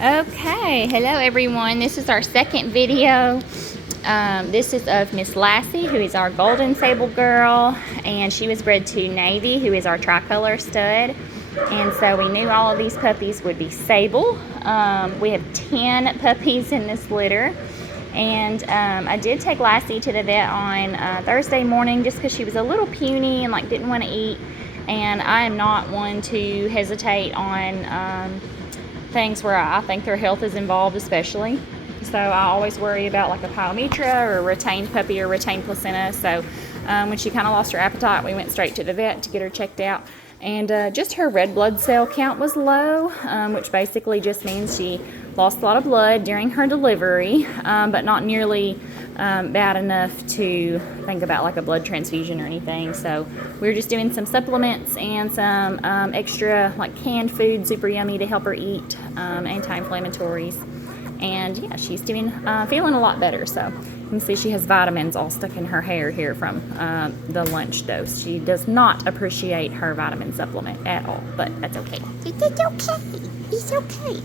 Okay, hello everyone. This is our second video. This is of Miss Lassie, who is our golden sable girl, and she was bred to Navy, who is our tricolor stud. And so we knew all of these puppies would be sable. We have 10 puppies in this litter. And I did take Lassie to the vet on Thursday morning just because she was a little puny and didn't want to eat. And I am not one to hesitate on things where I think their health is involved, especially. So I always worry about a pyometra or a retained puppy or retained placenta. So when she kind of lost her appetite, we went straight to the vet to get her checked out. And just her red blood cell count was low, which basically just means she lost a lot of blood during her delivery, but not nearly bad enough to think about a blood transfusion or anything. So we were just doing some supplements and some extra canned food, super yummy to help her eat, anti-inflammatories. And yeah, she's feeling a lot better. So you can see she has vitamins all stuck in her hair here from the lunch dose. She does not appreciate her vitamin supplement at all, but that's okay. It's okay. It's okay.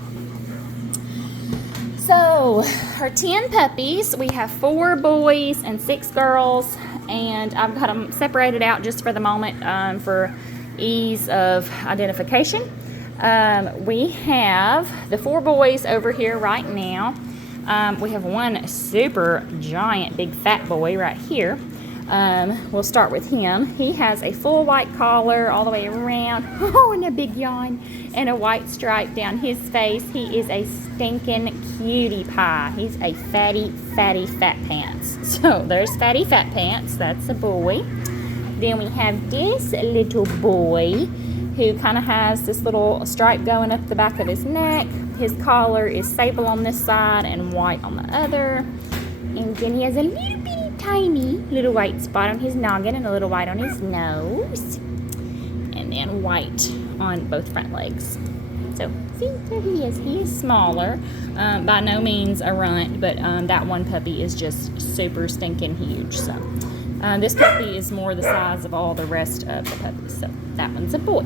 So, her 10 puppies, we have 4 boys and 6 girls, and I've got them separated out just for the moment for ease of identification. We have the 4 boys over here right now. We have one super giant big fat boy right here. We'll start with him. He has a full white collar all the way around, and a big yawn, and a white stripe down his face. He is a stinking cutie pie. He's a fatty fat pants. So there's fatty fat pants. That's a boy. Then we have this little boy who kind of has this little stripe going up the back of his neck. His collar is sable on this side and white on the other. And then he has a little bitty tiny little white spot on his noggin and a little white on his nose. And then white on both front legs. So, see, there he is. He is smaller. By no means a runt, but that one puppy is just super stinking huge. So, this puppy is more the size of all the rest of the puppies. So, that one's a boy.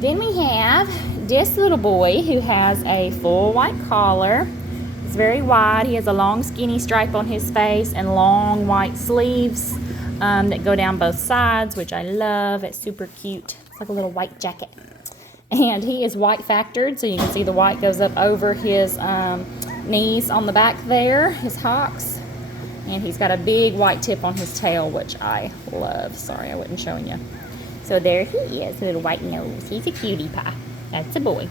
Then we have this little boy who has a full white collar. It's very wide. He has a long skinny stripe on his face and long white sleeves that go down both sides, which I love. It's super cute. It's like a little white jacket. And he is white factored, so you can see the white goes up over his knees on the back there, his hocks. And he's got a big white tip on his tail, which I love. Sorry, I wasn't showing you. So there he is, little white nose. He's a cutie pie. That's a boy.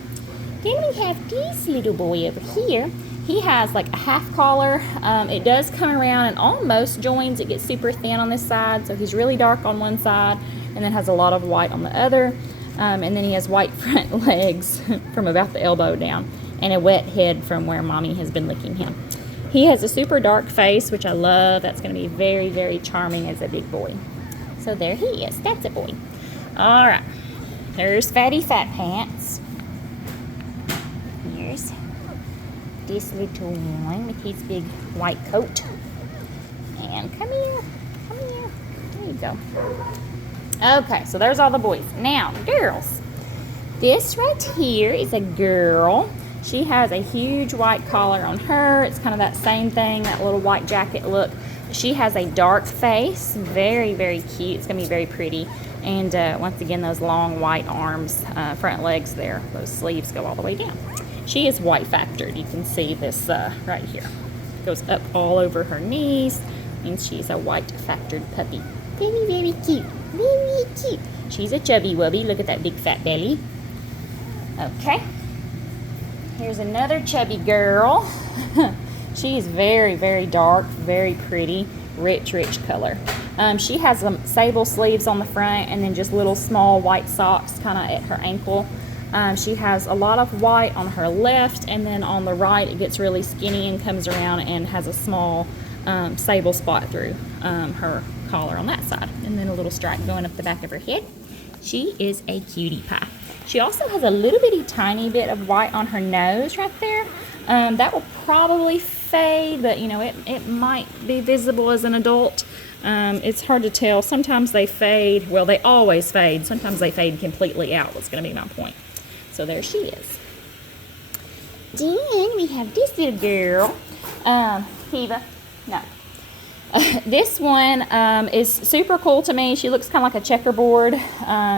Then we have this little boy over here. He has a half collar. It does come around and almost joins. It gets super thin on this side, so he's really dark on one side and then has a lot of white on the other. And then he has white front legs from about the elbow down and a wet head from where mommy has been licking him. He has a super dark face, which I love. That's going to be very, very charming as a big boy. So there he is. That's a boy. All right. There's Fatty Fat Pants. Here's this little one with his big white coat. And come here. There you go. Okay, so there's all the boys. Now, girls. This right here is a girl. She has a huge white collar on her. It's kind of that same thing, that little white jacket look. She has a dark face. Very, very cute. It's going to be very pretty. And once again, those long white arms, front legs there. Those sleeves go all the way down. She is white factored. You can see this right here. Goes up all over her knees. Means she's a white factored puppy. Very, very cute. Very cute. She's a chubby wubby. Look at that big fat belly. Okay. Here's another chubby girl. She is very, very dark, very pretty, rich color. She has some sable sleeves on the front and then just little small white socks kind of at her ankle. She has a lot of white on her left, and then on the right it gets really skinny and comes around and has a small sable spot through her collar on that side, and then a little stripe going up the back of her head. She is a cutie pie. She also has a little bitty tiny bit of white on her nose right there. That will probably fade, but it might be visible as an adult. It's hard to tell. Sometimes they fade. Well, they always fade. Sometimes they fade completely out. That's going to be my point. So there she is. Then we have this little girl, Kiva. No. This one is super cool to me. She looks kind of like a checkerboard.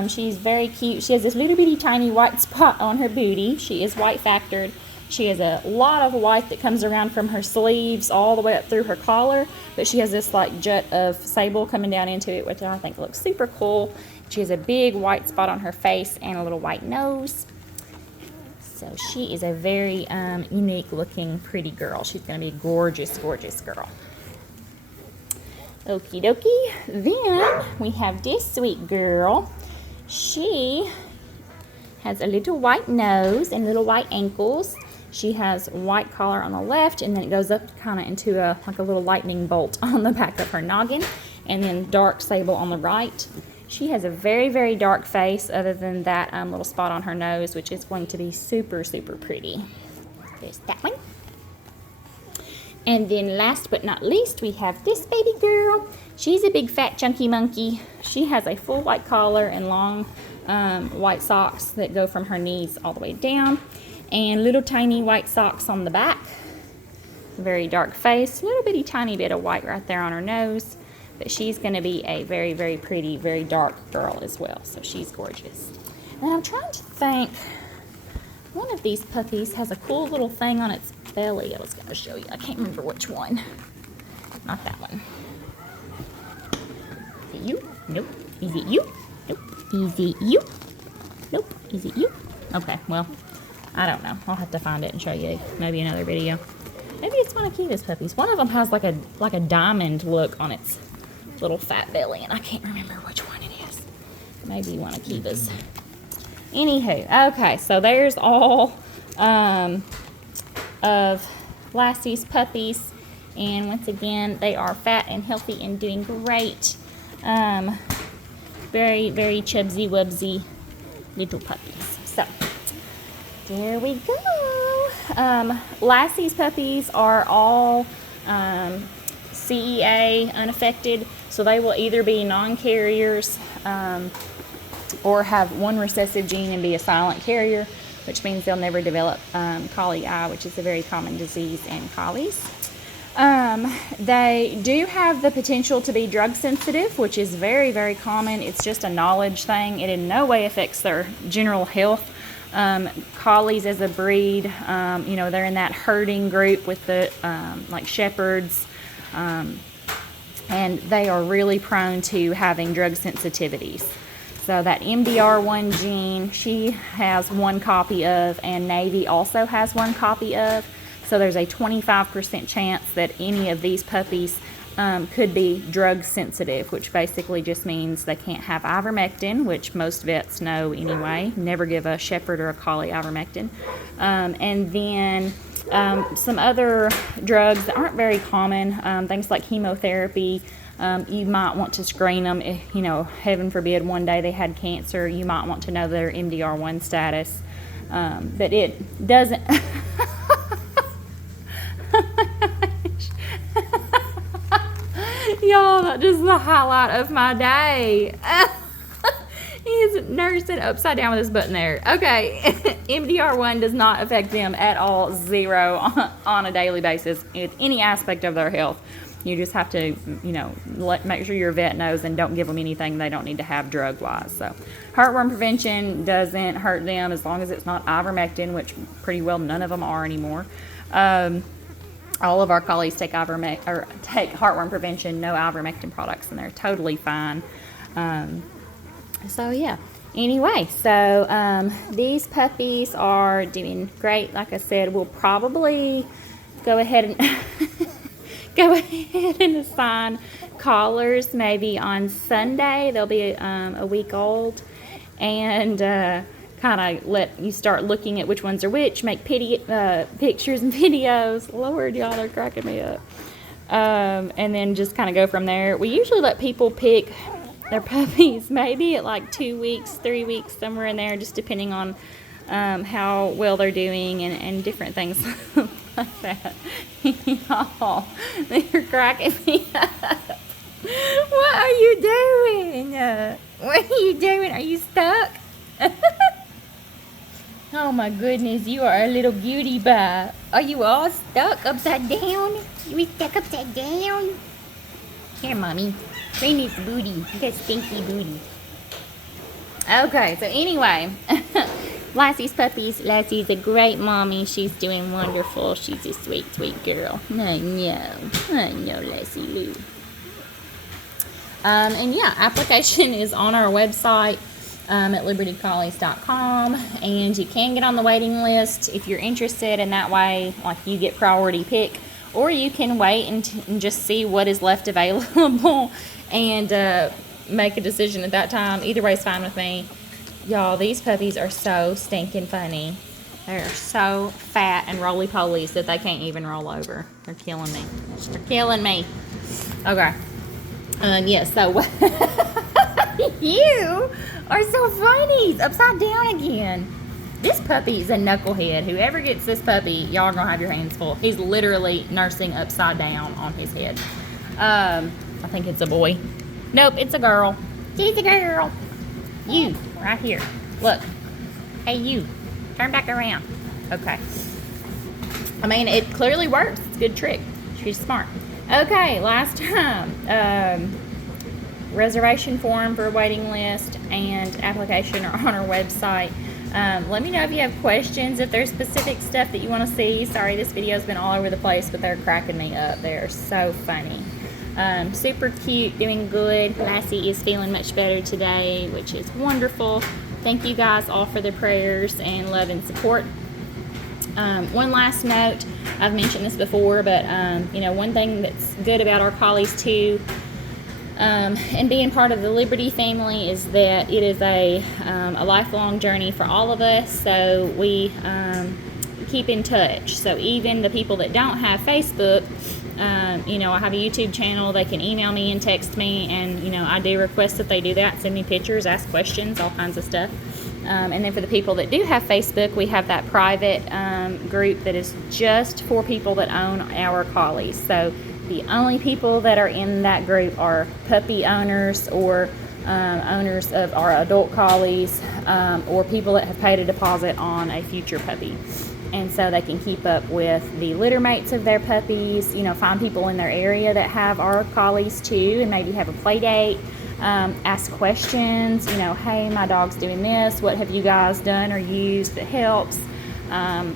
She's very cute. She has this little bitty tiny white spot on her booty. She is white factored. She has a lot of white that comes around from her sleeves all the way up through her collar, but she has this like jut of sable coming down into it, which I think looks super cool. She has a big white spot on her face and a little white nose. So she is a very unique looking pretty girl. She's going to be a gorgeous, gorgeous girl. Okie dokie. Then we have this sweet girl. She has a little white nose and little white ankles. She has white collar on the left, and then it goes up kind of into like a little lightning bolt on the back of her noggin, and then dark sable on the right. She has a very, very dark face other than that little spot on her nose, which is going to be super, super pretty. There's that one. And then last but not least, we have this baby girl. She's a big fat chunky monkey. She has a full white collar and long white socks that go from her knees all the way down, and little tiny white socks on the back. Very dark face, little bitty tiny bit of white right there on her nose. But she's going to be a very, very pretty, very dark girl as well. So she's gorgeous. And I'm trying to think, one of these puppies has a cool little thing on its belly I was going to show you. I can't remember which one. Not that one. Is it you? Nope. Is it you? Nope. Is it you? Nope. Is it you? Okay, well, I don't know. I'll have to find it and show you maybe another video. Maybe it's one of Kiva's puppies. One of them has like a diamond look on its little fat belly, and I can't remember which one it is. Maybe one of Kiva's. Anywho, okay, so there's all of Lassie's puppies, and once again, they are fat and healthy and doing great. Very, very chubsy wubsy little puppies. So there we go. Lassie's puppies are all CEA unaffected, so they will either be non-carriers or have one recessive gene and be a silent carrier, which means they'll never develop collie eye, which is a very common disease in collies. They do have the potential to be drug sensitive, which is very, very common. It's just a knowledge thing. It in no way affects their general health. Collies as a breed, they're in that herding group with the like shepherds, and they are really prone to having drug sensitivities. So that MDR1 gene, she has one copy of, and Navy also has one copy of. So there's a 25% chance that any of these puppies could be drug sensitive, which basically just means they can't have ivermectin, which most vets know anyway. Never give a shepherd or a collie ivermectin. And then some other drugs that aren't very common, things like chemotherapy. You might want to screen them if, heaven forbid, one day they had cancer. You might want to know their MDR1 status. But it doesn't... Y'all, that is the highlight of my day. He's nursing upside down with his button there. Okay, MDR1 does not affect them at all, zero, on a daily basis with any aspect of their health. You just have to, make sure your vet knows and don't give them anything they don't need to have drug-wise. So heartworm prevention doesn't hurt them as long as it's not ivermectin, which pretty well none of them are anymore. All of our collies take heartworm prevention, no ivermectin products, and they're totally fine. So yeah. Anyway, so these puppies are doing great. Like I said, we'll probably go ahead and assign collars maybe on Sunday. They'll be a week old, and kind of let you start looking at which ones are which, make pictures and videos. Lord, y'all are cracking me up. And then just kind of go from there. We usually let people pick their puppies maybe at like 2 weeks, 3 weeks, somewhere in there, just depending on how well they're doing and different things like that. Y'all, they're cracking me up. What are you doing? What are you doing? Are you stuck? Oh my goodness, you are a little beauty pie. Are you all stuck upside down? You stuck upside down? Here, mommy. Clean this booty. You got stinky booty. Okay, so anyway, Lassie's puppies. Lassie's a great mommy. She's doing wonderful. She's a sweet, sweet girl. I know, Lassie Lou. And yeah, application is on our website at libertycollies.com, and you can get on the waiting list if you're interested, and that way, like, you get priority pick, or you can wait and just see what is left available and make a decision at that time. Either way is fine with me. Y'all, these puppies are so stinking funny. They're so fat and roly-polies that they can't even roll over. They're killing me. They're killing me. Okay. Yeah, so you are so funny. It's upside down again. This puppy is a knucklehead. Whoever gets this puppy, y'all are going to have your hands full. He's literally nursing upside down on his head. I think it's a boy. Nope, it's a girl. She's a girl. You, right here. Look. Hey, you. Turn back around. Okay. I mean, it clearly works. It's a good trick. She's smart. Okay, last time. Reservation form for a waiting list and application are on our website. Let me know if you have questions, if there's specific stuff that you want to see. Sorry, this video's been all over the place, but they're cracking me up. They're so funny. Super cute, doing good. Lassie is feeling much better today, which is wonderful. Thank you guys all for the prayers and love and support. One last note, I've mentioned this before, but you know, one thing that's good about our collies too, and being part of the Liberty family, is that it is a lifelong journey for all of us. So we keep in touch. So even the people that don't have Facebook, you know, I have a YouTube channel. They can email me and text me, and you know, I do request that they do that. Send me pictures, ask questions, all kinds of stuff. And then for the people that do have Facebook, we have that private group that is just for people that own our collies. So the only people that are in that group are puppy owners, or owners of our adult collies, or people that have paid a deposit on a future puppy. And so they can keep up with the litter mates of their puppies, you know, find people in their area that have our collies too, and maybe have a play date, ask questions, you know, hey, my dog's doing this, what have you guys done or used that helps,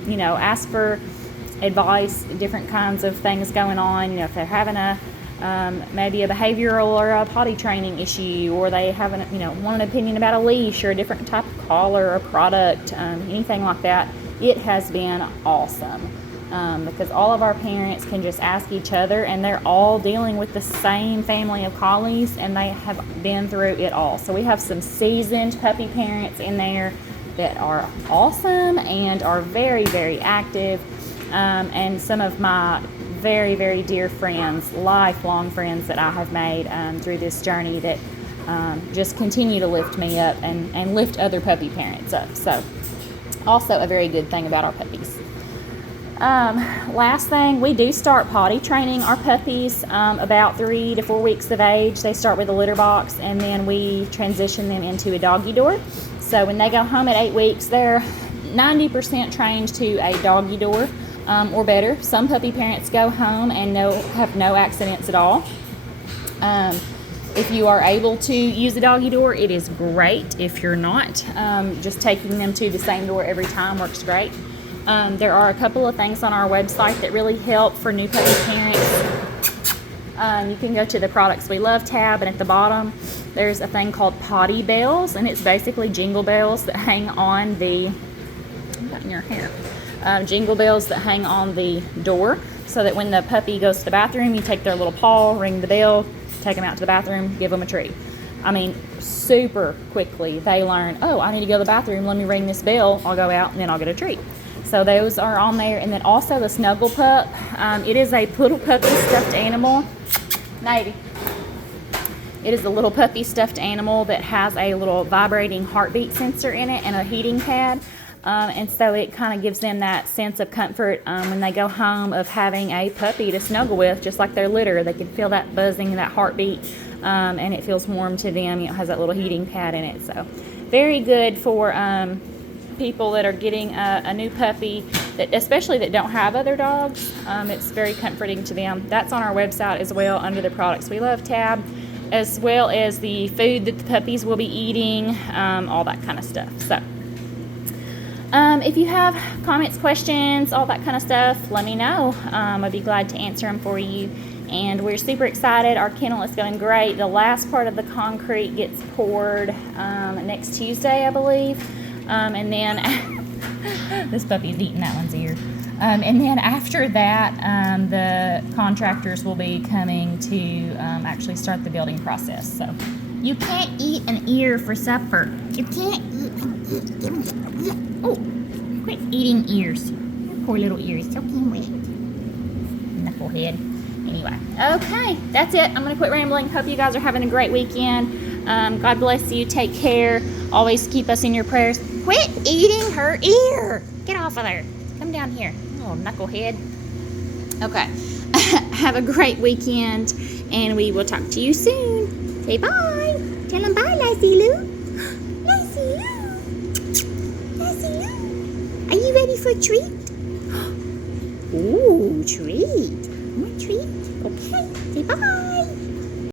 you know, ask for advice, different kinds of things going on, you know, if they're having a maybe a behavioral or a potty training issue, or they have an, you know, want an opinion about a leash or a different type of collar or product, anything like that. It has been awesome because all of our parents can just ask each other, and they're all dealing with the same family of collies, and they have been through it all. So we have some seasoned puppy parents in there that are awesome and are very, very active, and some of my very, very dear friends, lifelong friends that I have made through this journey that just continue to lift me up and lift other puppy parents up. So also a very good thing about our puppies. Last thing, we do start potty training our puppies about 3 to 4 weeks of age. They start with a litter box, and then we transition them into a doggy door. So when they go home at 8 weeks, they're 90% trained to a doggy door or better. Some puppy parents go home and have no accidents at all. If you are able to use a doggy door, it is great. If you're not, just taking them to the same door every time works great. There are a couple of things on our website that really help for new puppy parents. You can go to the Products We Love tab, and at the bottom there's a thing called potty bells, and it's basically jingle bells that hang on the in your hair. Jingle bells that hang on the door, so that when the puppy goes to the bathroom, you take their little paw, ring the bell, take them out to the bathroom, give them a treat. I mean, super quickly they learn, oh, I need to go to the bathroom, let me ring this bell, I'll go out and then I'll get a treat. So those are on there. And then also the Snuggle Pup. It is a little puppy stuffed animal. Navy. It is a little puppy stuffed animal that has a little vibrating heartbeat sensor in it and a heating pad. And so it kind of gives them that sense of comfort when they go home of having a puppy to snuggle with, just like their litter. They can feel that buzzing, that heartbeat, and it feels warm to them. It has that little heating pad in it. So very good for people that are getting a new puppy, that especially that don't have other dogs. It's very comforting to them. That's on our website as well under the Products We Love tab, as well as the food that the puppies will be eating, all that kind of stuff. So if you have comments, questions, all that kind of stuff, let me know. I'd be glad to answer them for you. And we're super excited. Our kennel is going great. The last part of the concrete gets poured next Tuesday, I believe. And then this puppy's eating that one's ear. And then after that, the contractors will be coming to actually start the building process. So you can't eat an ear for supper. You can't eat. Oh, quit eating ears. Poor little ears, soaking wet. Knucklehead. Anyway, okay, that's it. I'm going to quit rambling. Hope you guys are having a great weekend. God bless you. Take care. Always keep us in your prayers. Quit eating her ear. Get off of there. Come down here, little knucklehead. Okay. Have a great weekend, and we will talk to you soon. Say bye. Tell them bye, Lassie Lou. Lassie Lou. Lassie Lou. Are you ready for a treat? Ooh, treat. More treat. Okay. Say bye.